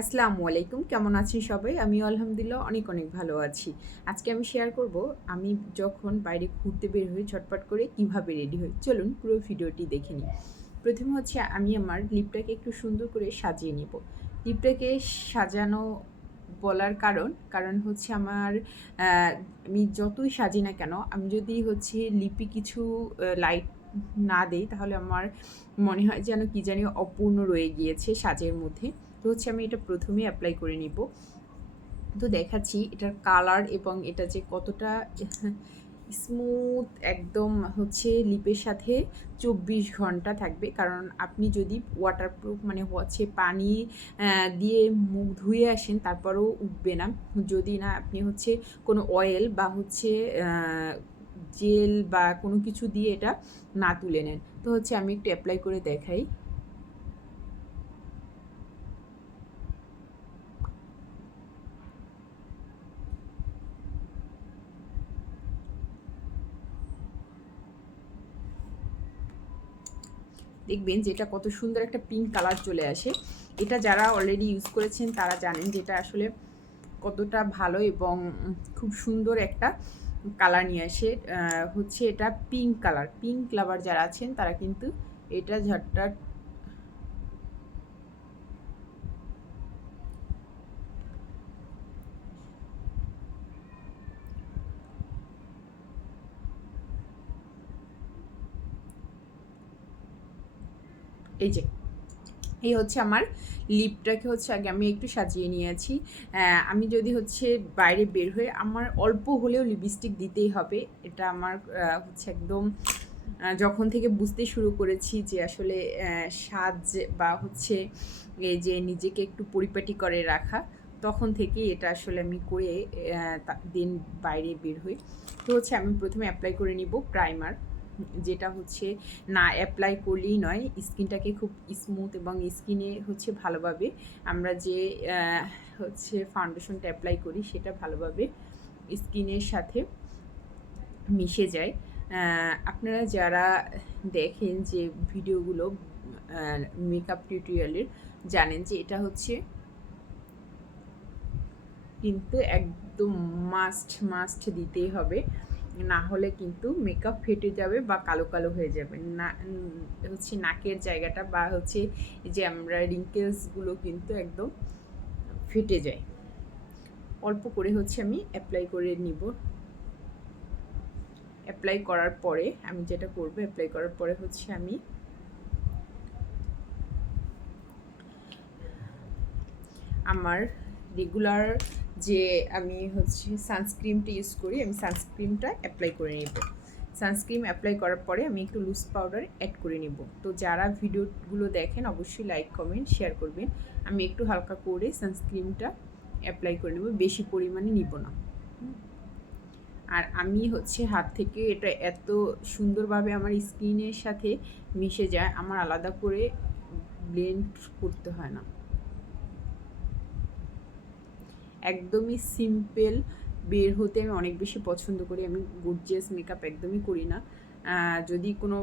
আসসালামু আলাইকুম, কেমন আছেন সবাই? আমি আলহামদুলিল্লাহ অনেক অনেক ভালো আছি। আজকে আমি শেয়ার করব আমি যখন বাইরে ঘুরতে বের হই ঝটপট করে কিভাবে রেডি হই। চলুন পুরো ভিডিওটি দেখে নিই। প্রথমে হচ্ছে আমি আমার লিপটাকে একটু সুন্দর করে সাজিয়ে নিব। লিপটাকে সাজানো বলার কারণ হচ্ছে আমার আমি যতই সাজি না কেন, আমি যদি হচ্ছে লিপে কিছু লাইট না দেই তাহলে আমার মনে হয় যেন কি জানি অপূর্ণ রয়ে গিয়েছে সাজের মধ্যে। তো হচ্ছে আমি এটা প্রথমেই অ্যাপ্লাই করে নিব। তো দেখাচ্ছি এটার কালার এবং এটা যে কতটা স্মুথ একদম হচ্ছে লিপের সাথে ২৪ ঘন্টা থাকবে। কারণ আপনি যদি ওয়াটারপ্রুফ মানে হচ্ছে পানি দিয়ে মুখ ধুয়ে আসেন তারপরেও উঠবে না। যদি না আপনি হচ্ছে কোনো অয়েল বা হচ্ছে জেল বা কোনো কিছু দিয়ে এটা না তুলে নেন। তো হচ্ছে আমি একটু অ্যাপ্লাই করে দেখাই। দেখবেন যে এটা কত সুন্দর একটা পিঙ্ক কালার চলে আসে। এটা যারা অলরেডি ইউজ করেছেন তারা জানেন যে এটা আসলে কতটা ভালো এবং খুব সুন্দর একটা কালার নিয়ে আসে। হচ্ছে এটা পিঙ্ক কালার, পিঙ্ক লাভার যারা আছেন তারা কিন্তু এটা ঝটপট এই যে এই হচ্ছে আমার লিপটাকে হচ্ছে আগে আমি একটু সাজিয়ে নিয়েছি। আমি যদি হচ্ছে বাইরে বের হয়ে আমার অল্প হলেও লিপস্টিক দিতেই হবে। এটা আমার হচ্ছে একদম যখন থেকে বুঝতে শুরু করেছি যে আসলে সাজ বা হচ্ছে এই যে নিজেকে একটু পরিপাটি করে রাখা, তখন থেকেই এটা আসলে আমি করে দিন বাইরে বের হই। তো হচ্ছে আমি প্রথমে অ্যাপ্লাই করে নিব প্রাইমার, যেটা হচ্ছে না অ্যাপ্লাই করলেই নয়, স্কিনটাকে খুব স্মুথ এবং স্কিনে হচ্ছে ভালোভাবে আমরা যে হচ্ছে ফাউন্ডেশনটা অ্যাপ্লাই করি সেটা ভালোভাবে স্কিনের সাথে মিশে যায়। আপনারা যারা দেখেন যে ভিডিওগুলো মেকআপ টিউটোরিয়ালের, জানেন যে এটা হচ্ছে কিন্তু একদম মাস্ট দিতেই হবে, না হলে কিন্তু মেকআপ ফেটে যাবে বা কালো কালো হয়ে যাবে না। হচ্ছে নাকের জায়গাটা বা হচ্ছে যে আমরা রিঙ্কেলসগুলো কিন্তু একদম ফেটে যায়। অল্প করে হচ্ছে আমি অ্যাপ্লাই করে নিব। অ্যাপ্লাই করার পরে আমি যেটা করবো, অ্যাপ্লাই করার পরে হচ্ছে আমি আমার রেগুলার যে আমি হচ্ছে সানস্ক্রিমটা ইউজ করি, আমি সানস্ক্রিমটা অ্যাপ্লাই করে নেব। সানস্ক্রিম অ্যাপ্লাই করার পরে আমি একটু লুজ পাউডার অ্যাড করে নেব। তো যারা ভিডিওগুলো দেখেন অবশ্যই লাইক কমেন্ট শেয়ার করবেন। আমি একটু হালকা করে সানস্ক্রিমটা অ্যাপ্লাই করে নেব, বেশি পরিমাণে নিব না। আর আমি হচ্ছে হাত থেকে এটা এত সুন্দরভাবে আমার স্কিনের সাথে মিশে যায়, আমার আলাদা করে ব্লেন্ড করতে হয় না। একদমই সিম্পল বের হতে আমি অনেক বেশি পছন্দ করি। আমি গর্জিয়াস মেকআপ একদমই করি না। যদি কোনো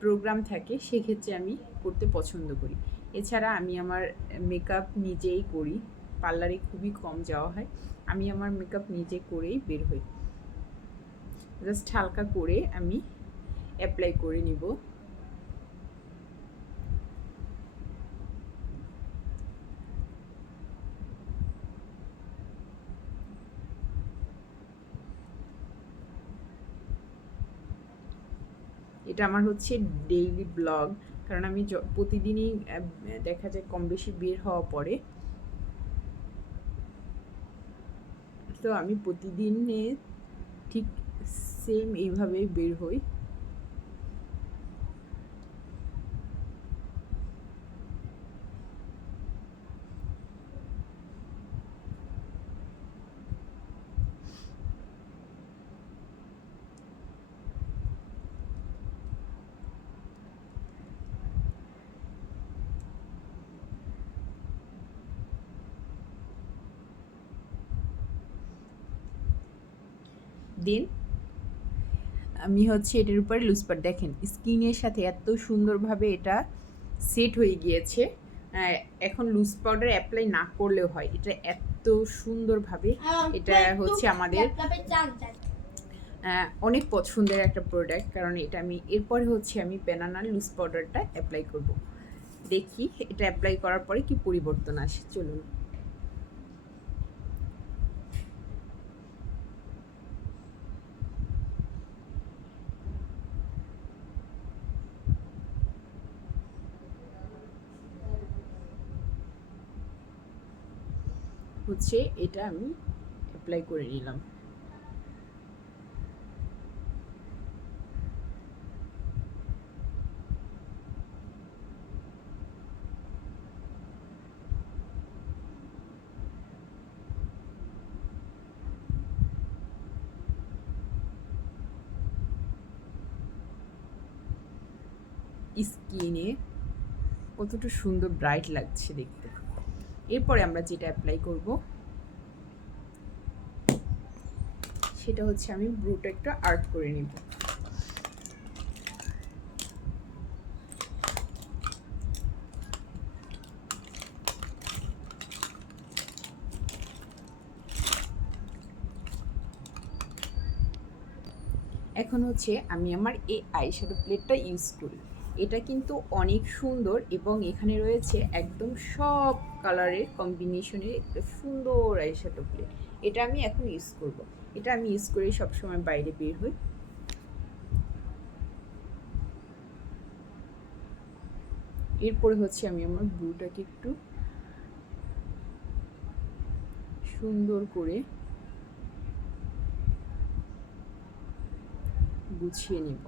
প্রোগ্রাম থাকে সেক্ষেত্রে আমি করতে পছন্দ করি। এছাড়া আমি আমার মেকআপ নিজেই করি, পার্লারে খুবই কম যাওয়া হয়। আমি আমার মেকআপ নিজে করেই বের হই। জাস্ট হালকা করে আমি অ্যাপ্লাই করে নিব। এটা আমার হচ্ছে ডেইলি ব্লগ, কারণ আমি প্রতিদিনই দেখা যায় কম বেশি বের হওয়া পড়ে। তো আমি প্রতিদিনে ঠিক সেম এইভাবেই বের হই। দেন আমি হচ্ছে এটার উপরে লুজ পাট দেখেন স্কিনের সাথে এত সুন্দরভাবে এটা সেট হয়ে গিয়েছে। এখন লুজ পাউডার অ্যাপ্লাই না করলেও হয়, এটা এত সুন্দরভাবে, এটা হচ্ছে আমাদের অনেক পছন্দের একটা প্রোডাক্ট, কারণ এটা আমি এরপরে হচ্ছে আমি ব্যানানা লুজ পাউডারটা অ্যাপ্লাই করব। দেখি এটা অ্যাপ্লাই করার পরে কি পরিবর্তন আসে, চলুন। হচ্ছে এটা আমি অ্যাপ্লাই করে নিলাম। স্কিনে কতটা সুন্দর ব্রাইট লাগছে দেখতে। এরপরে আমরা যেটা অ্যাপ্লাই করব সেটা হচ্ছে আমি ব্রুটা একটু আর্ট করে নিব। এখন হচ্ছে আমি আমার এই আইশ্যাডো প্লেটটা ইউজ করি। এটা কিন্তু অনেক সুন্দর এবং এখানে রয়েছে একদম সব কালারের কম্বিনেশনের একটা সুন্দর আইশ্যাডো প্লেট। এটা আমি এখন ইউজ করব। এটা আমি ইউজ করে সবসময় বাইরে বের হই। এরপরে হচ্ছে আমি আমার ব্লুটাকে একটু সুন্দর করে গুছিয়ে নিব।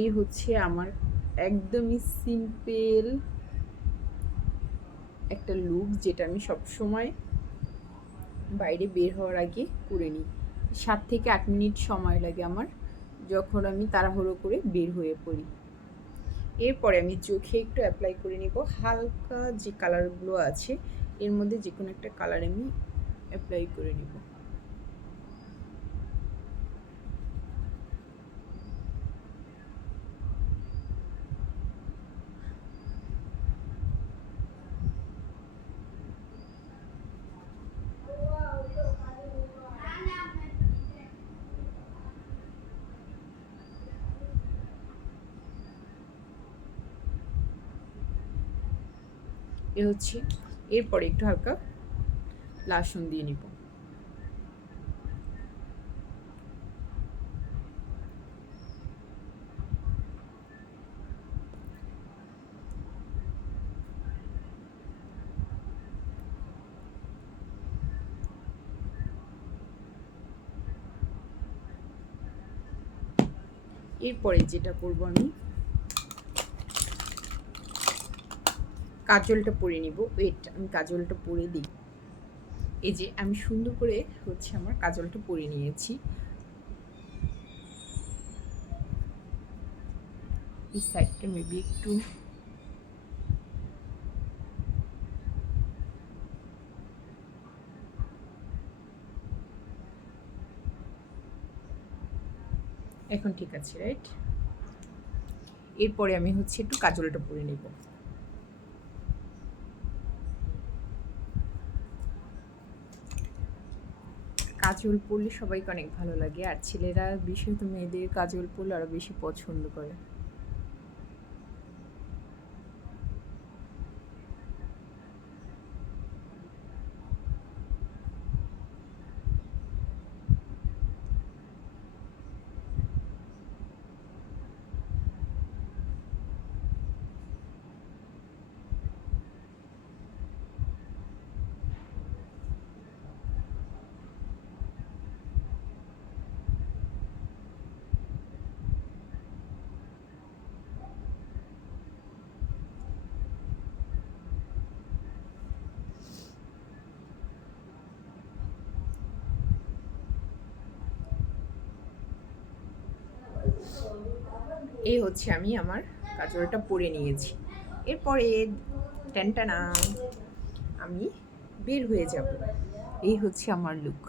এই হচ্ছে আমার একদমই সিম্পল একটা লুক, যেটা আমি সবসময় বাইরে বের হওয়ার আগে করে নিই। 7 থেকে 8 মিনিট সময় লাগে আমার, যখন আমি তাড়াহুড়ো করে বের হয়ে পড়ি। এরপরে আমি চোখে একটু অ্যাপ্লাই করে নিব। হালকা যে কালারগুলো আছে এর মধ্যে যে কোনো একটা কালার আমি অ্যাপ্লাই করে নিব। এ হচ্ছে, এরপরে একটু হালকা লাসন দিয়ে নিব। এরপরে যেটা করব আমি কাজলটা পরে নিব। ওয়েট, আমি কাজলটা পরে দিই। এই যে আমি সুন্দর করে হচ্ছে আমার কাজলটা পরে নিয়েছি। এই সাইডটা মেবি একটু এখন ঠিক আছে, রাইট? এরপরে আমি হচ্ছে একটু কাজলটা পরে নেব। কাজল পরলে সবাইকে অনেক ভালো লাগে, আর ছেলেরা বিশেষত মেয়েদের কাজল পরলে আরও বেশি পছন্দ করে। এই হচ্ছে আমি আমার কাজলটা পরে নিয়েছি। এরপরে টেনটানা আমি বের হয়ে যাব। এই হচ্ছে আমার লুক,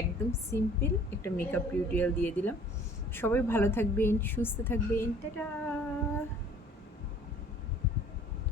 একদম সিম্পল একটা মেকআপ টিউটোরিয়াল দিয়ে দিলাম। সবাই ভালো থাকবেন, সুস্থ থাকবেন, টাটা।